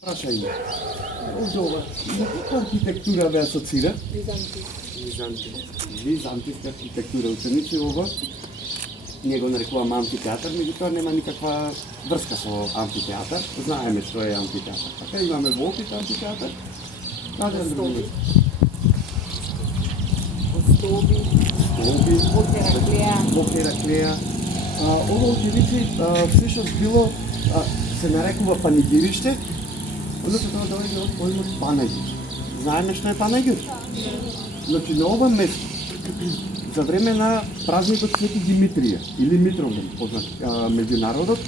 Прашање. Ова, на каква архитектура ве асоцира? Византиска архитектура. Ученици ова, ние го нарекуваме амфитеатар, меѓутоа нема никаква врска со амфитеатар. Знаеме што е амфитеатар. Така имаме во Охрид амфитеатар. Стоби, во Хераклеја. Ова ученици всушност било се нарекува панигирище, односно тоа доаѓа од поимот панагир. Знаеме што е панагир? Значи на ова место за време на празникот Свети Димитрија или Митровден, познат меѓу народот,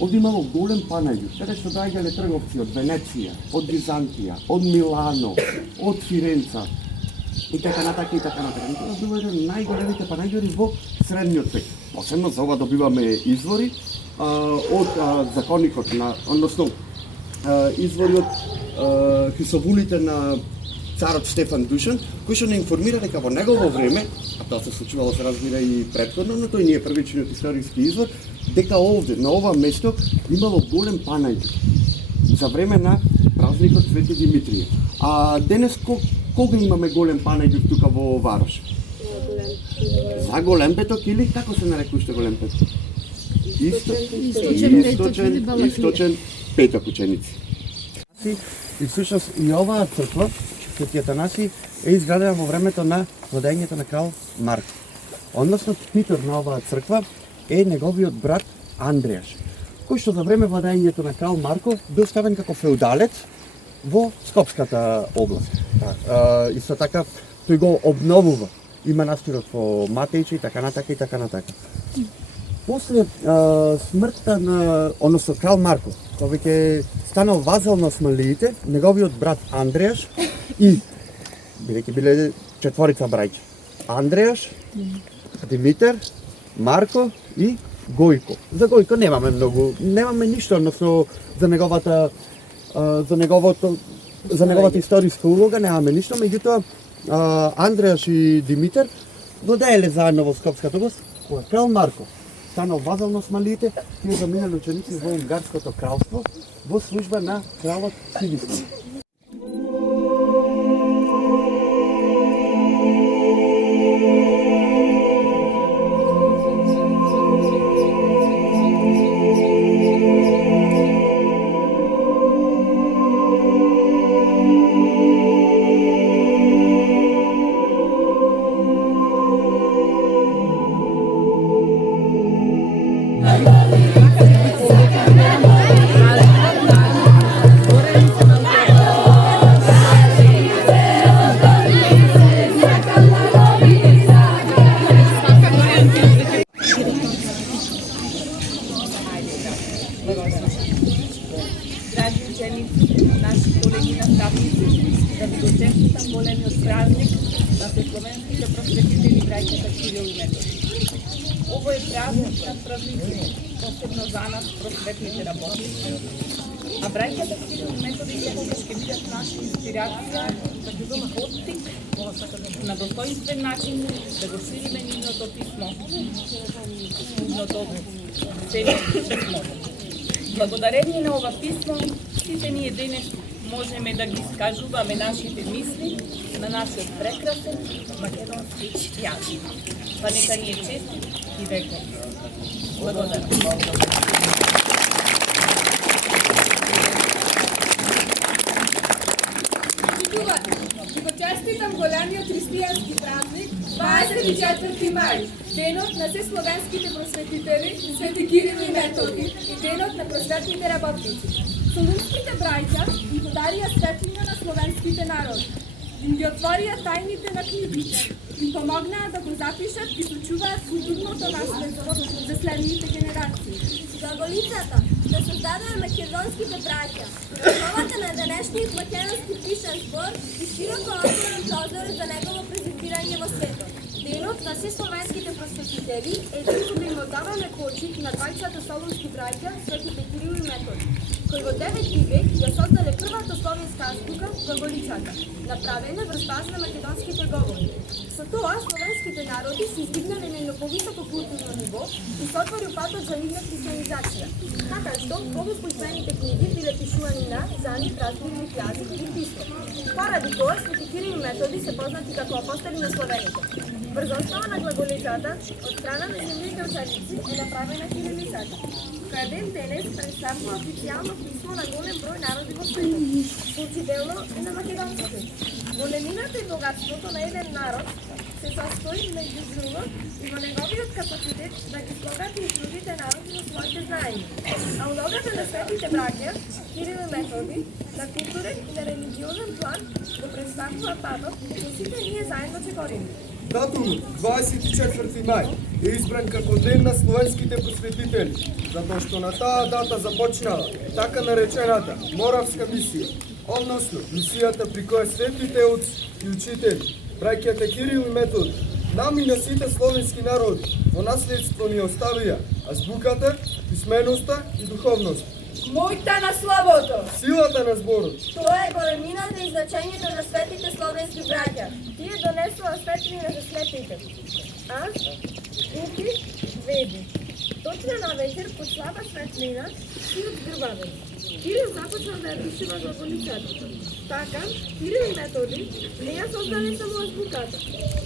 овде имало голем панагир, каде што доаѓале трговци од Венеција, од Византија, од Милано, од Фиренца и така натака и така натака. Тоа било еден од најголемите панагири во средниот век. Посебно за ова добиваме извори од законникот на, односно извори од писовулите на царот Стефан Душан, кој што не информира дека во негово време, а тоа се случувало се разбира и претходно, но тој не е првичниот историски извор, дека овде, на ова место, имало голем панагир за време на празникот Свети Димитрија. А денес кога имаме голем панагир тука во Варош? За голем петок или како се нарекува уште голем петок? Источен петок, ученици. И всушност и оваа црква, Свети Атанаси, е изградена во времето на владењето на крал Марко. Односно, ктитор на оваа црква е неговиот брат Андреаш, кој што за време владењето на крал Марко бил ставен како феудалец во Скопската област. Исто така, тој го обновува и манастирот во Матејче и така натака и така натака. После смртта на, односно крал Марко, кој веќе станал вазал на османлиите, неговиот брат Андреаш и бидејќи биле четворица браќа. Андреаш, Димитар, Марко и Гојко. За Гојко немаме ништо, односно за неговата историска улога немаме ништо, меѓутоа Андреаш и Димитар владееле заедно во Скопската област, кога крал Марко станал вазал на османлиите, тие заминали ученици во Унгарското кралство во служба на кралот Сигизмунд. Драги ученици, наши колеги наставници, да ви го честитам големиот празник на словенските просветители браќата Кирил и Методи. Ово е празник на празниците, посебно за нас, просветните работници. А браќата Кирил и Методи секогаш ќе бидат наша инспирација и поттик на достоинствен начин да го шириме нивното писмо, нивното писмо. Благодарение на ова писмо, сите ние денес можеме да ги искажуваме нашите мисли на нашиот прекрасен македонски јазик. Па нека ни е честит и веков. Благодарам. Ви го честитам големиот христијански празник, 24 мај, денот на се словенските просветители, Свети Кирил и Методи и денот на просветните работници. Солунските браќа им подарија светлина на словенските народи, им ги отворија тајните на книгите, им помогнаа да го запишат и сочуваат културното наследство за следните генерации. Глаголицата да создадува македонските браќа, основата на денешниот македонски пишан збор и широко отворен прозор за негово презентирање во светот. Денот на се словенските просветители е ден кога им одаваме почит на двајцата солунски браќа, Светите Кирил и Методи, кои во 9 век ја создале првата словенска азбука глаголицата, направена врз база на македонските говори. Со тоа, словенските народи се издигнале на едно повисоко културно ниво и се отвори патот за нивна християнизација. Така што, повеќе писмените книги биле пишувани на за нив разбирлив јазик и писмо. Поради тоа, Свети Кирил и Методи се познати како апостоли на словените. Врз основа на глаголицата, од страна на земјите ученици е направена кирилицата, која ден денес представува официјално писмо на голем број народи во светот, случително и на македонците. Големината и богатството на еден народ се состои меѓу друго и во неговиот капацитет да ги слогати и другите народи во своите знаења. А улогата на светите браќа, Кирил и Методи, на културен и на религиозен план го представува патот кој сите ние заедно ќе кориме. Датумот 24 мај е избран како ден на словенските просветители, затоа што на таа дата започнала така наречената Моравска мисија, односно мисијата при која светите отци и учители, браќата Кирил и Методи, нам и на сите словенски народи во наследство ни оставија азбуката, писменоста и духовноста. Мојта на славото! Силата на зборот. Тоа е големината и значењето на светите словенски браќа. Тие донесува светлина за слепите. Аз, глухи, веди. Точно на вечер, под слаба светлина, сиот грбавен. Кирил започнал да ја пишува глаголицата. Така, Кирил и Методи не ја создале само азбуката,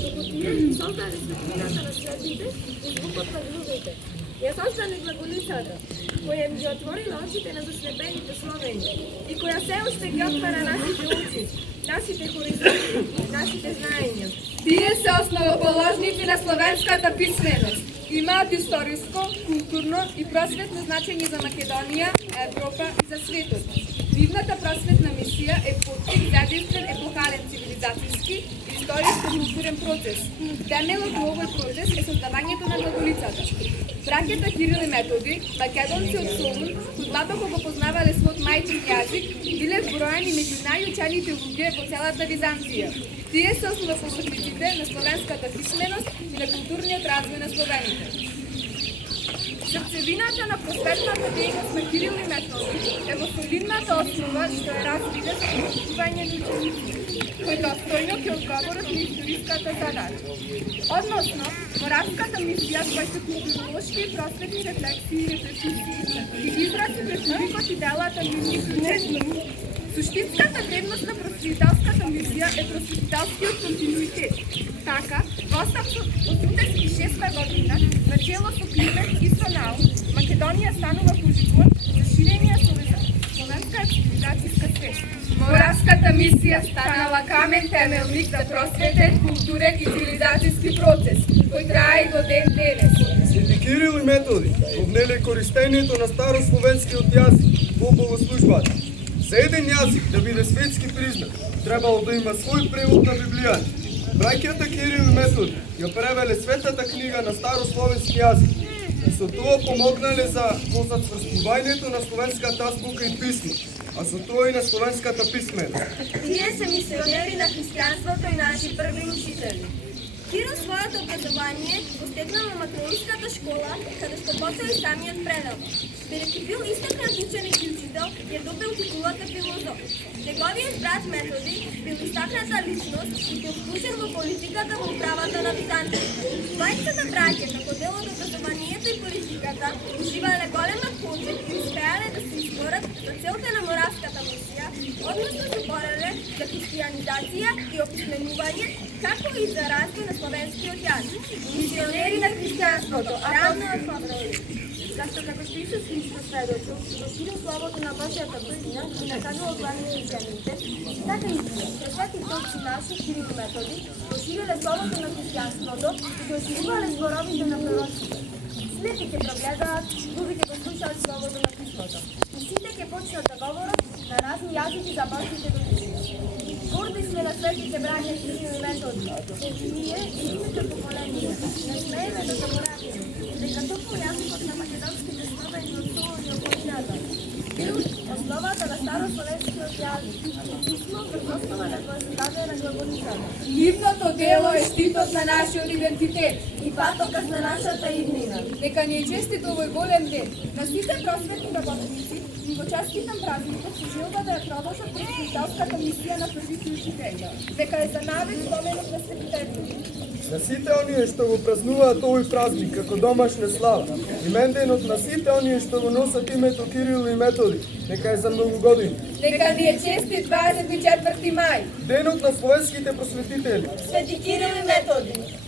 туку тие ги создале светлината на светите и звукот на глувите. Ја создале глаголицата, која им ги отворила очите на заслепените словени и која се уште ги отвара нашите очи, нашите хоризонти, нашите знаења. Тие се основоположници на словенската писменост. Имаат историско, културно и просветно значење за Македонија, Европа и за светот. Нивната просветна мисија е поттик за единствен епохален цивилизацијски и историјско-културен процес. Темелот во овој процес е создавањето на глаголицата. Браќата Кирил и Методи, македонци од Солун, кои длабоко го познавале својот мајчин јазик, биле вброени меѓу најучените луѓе во целата Византија. Тие се основоположниците на словенската писменост и на културниот развој на словените. Срцевината на просветната дејност на Кирил и Методи е во солидната основа што е развита за прочитување на ученици, кои достојно ќе одговорат на историската задача. Односно, Моравската мисија која се културолошки и просветни рефлексии, рефлексии и изрази пред и делата на ученици. Суштинската вредност на просветителската мисија е просветителскиот континуитет. Така, во 86 година, начело со Климент и со Наум, Македонија станува полигон за ширење словенска цивилизацијска свест. Моравската мисија станала камен темелник за просветен, културен и цивилизацијски процес, кој трае и до ден денес. Свети Кирил и Методи обнеле користењето на старословенскиот јазик во богослужбата. За еден јазик да биде светски признат, требало да има свој превод на Библијата. Браќата Кирил и Методи ја превеле светата книга на старословенски јазик и со тоа помогнале за позацврстувањето на словенската азбука и писмо, а со тоа и на словенската писменост. Тие се мисионери на христијанството и наши први учители. Кирил своето образование го стекнал на Македонската школа, каде што почел и самиот предел. Бидејќи бил истакнат ученик и учител, ја добил титулата филозоф. Неговиот брат Методи бил истакната личност и бил вклучен во политиката во управата на Византија. Двајцата браќа, како дел од образованието и политиката, уживале голема почит и успеале да се изборат за целта на Моравската мисија, односно се бореле за христијанизација и описменување, како и за развој на словенскиот јазик. Мисионери на христијанството, равно од Фаврови. Зашто како што Исус Христос сведочил, што ширил славото на Божјата вистина и накажувал главните учениците, така и тие, пресветите отци наши, Кирил и Методи, шириле словото на христијанството и го ширувале зборовите на пророците. Слепите прогледаат, глувите го слушаат словото на писмото. И сите ќе почнат да говорат на разни јазици за Божјите добрини. Горди сме на светите браќа Кирил и Методи, ние и идните поколенија. Не смееме да заборавиме дека токму јазикот на македонските словени од Солун и околината бил основата на старословенскиот јазик и писмо врз основа на која се даде на глаголицата. Нивното дело е штитот на нашиот идентитет И патокас на нашата иднина. Нека ни е честит овој голем ден. На сите просветни работници, го честитам празникот со желба да ја продолжат просветителската мисија на првите учители, дека е за навек споменот на светителите. На сите оние што го празнуваат овој празник како домашна слава, именденот на сите оние што го носат името Кирил и Методи, нека е за многу години. Нека ви е честит 24 мај, Денот на словенските просветители. Свети Кирил и Методи.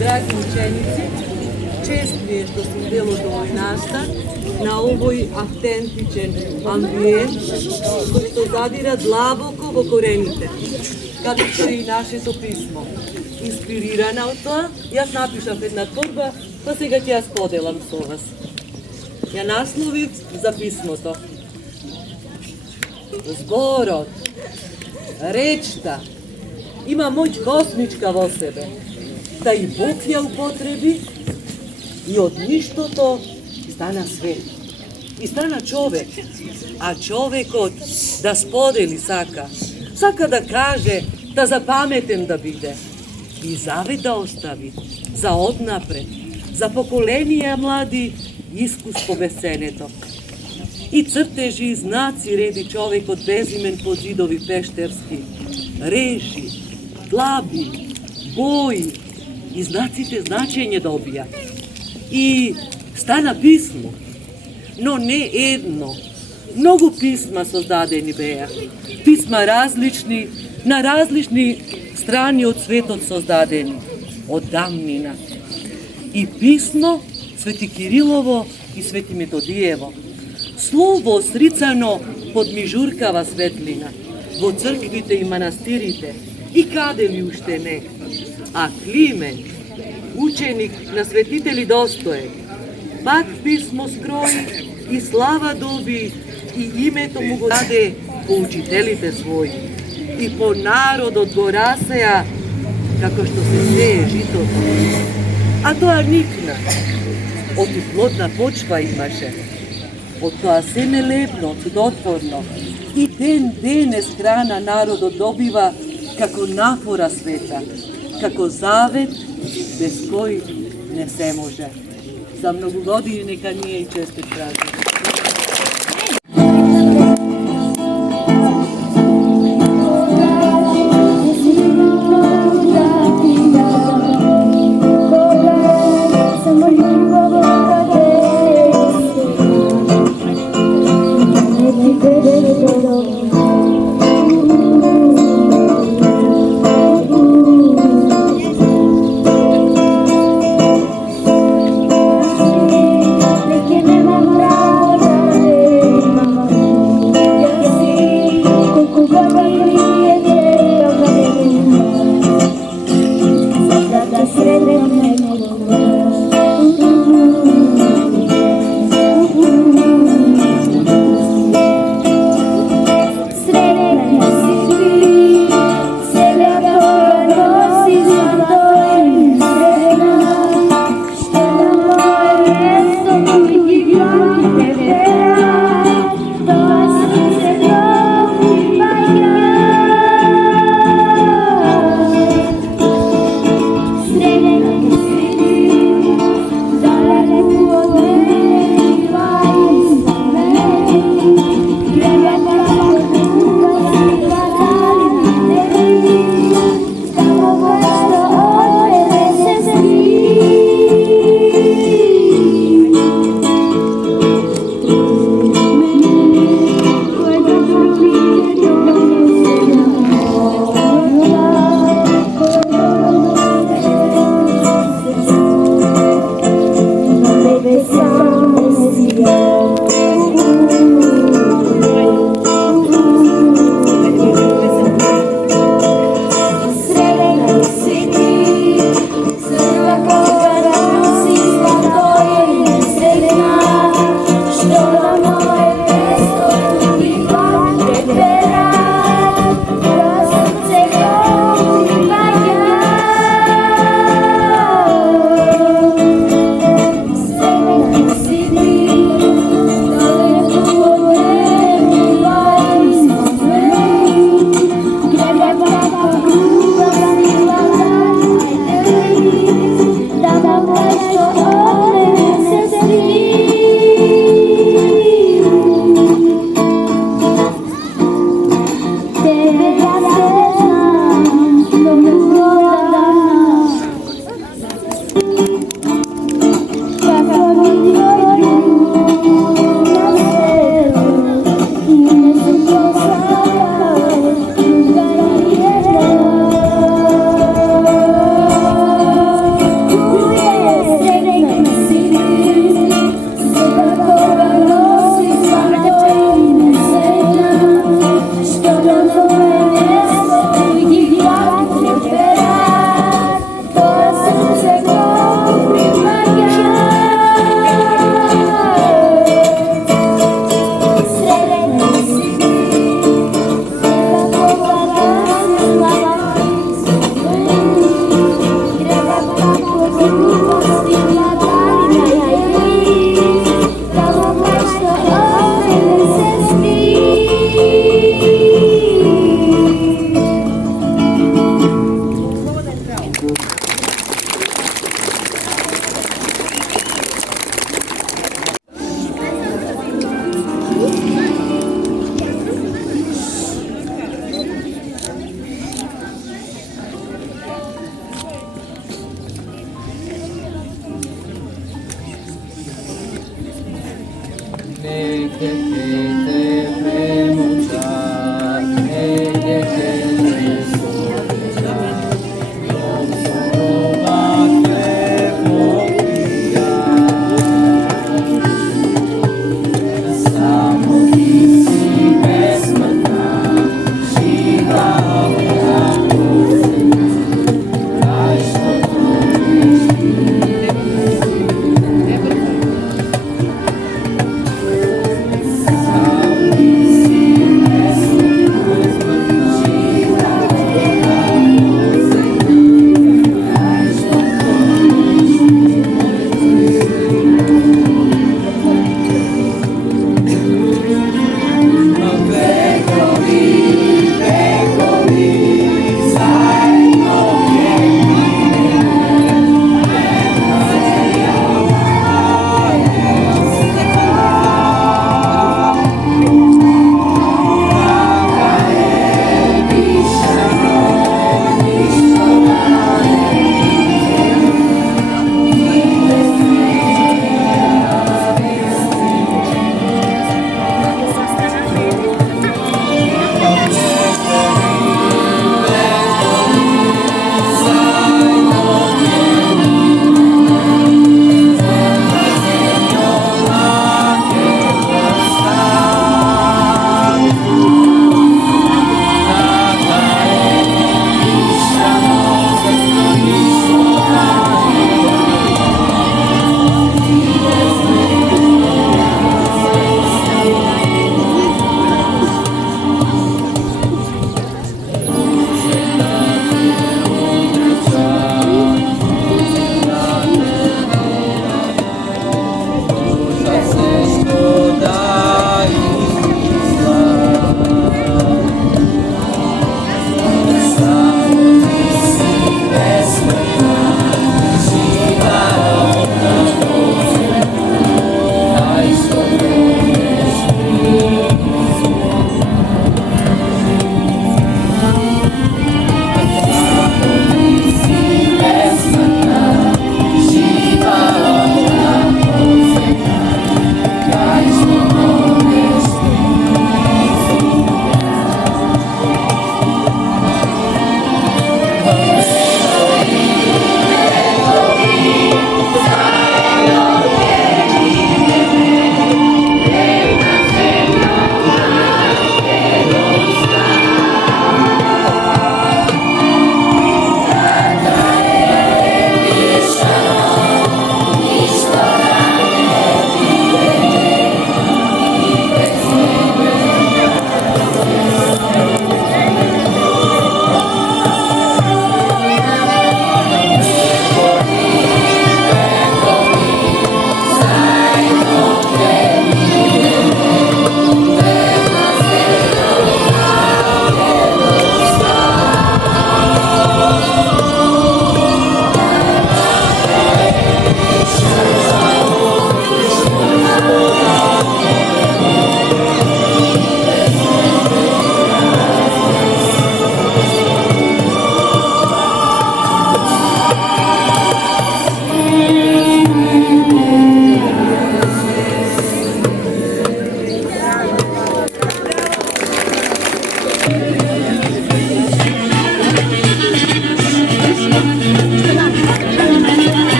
Драги ученици, чест ми е што сум дел од овој настан на овој автентичен амбиент кој што задира длабоко во корените, како што е и нашето писмо. Инспирирана од тоа, јас напишав една творба, па сега ќе ја споделам со вас. Ја насловив за писмото. Зборот, речта, има моќ космичка во себе, да и Бог ја употреби и од ништото стана свет. И стана човек, а човекот да сподели сака. Сака да каже, да запаметен да биде. И завет да остави, за однапред, за поколенија млади искуство бесценето. И цртежи и знаци реди човекот безимен по зидови пештерски. Режи, длаби, бои, и знаците значење добија. И стана писмо, но не едно. Многу писма создадени беа. Писма различни, на различни страни од светот создадени. Од дамнина. И писмо Свети Кирилово и Свети Методиево. Слово срицано под мижуркава светлина. Во црквите и манастирите. И каде ли уште не. А Климент, ученик на светители Достоев, пак писмо скрои и слава доби и името му го даде по учителите своји. И по народот го расеа kako što se seje žito. A toa nikna, oti plodna počva imaše. Od toa seme lepno, čudotvorno, i den denes hrana narodo dobiva kako napora sveta, kako zavet bez kojih ne se može. Za mnogo godini neka nije i čestit praznik.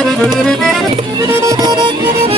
Thank you.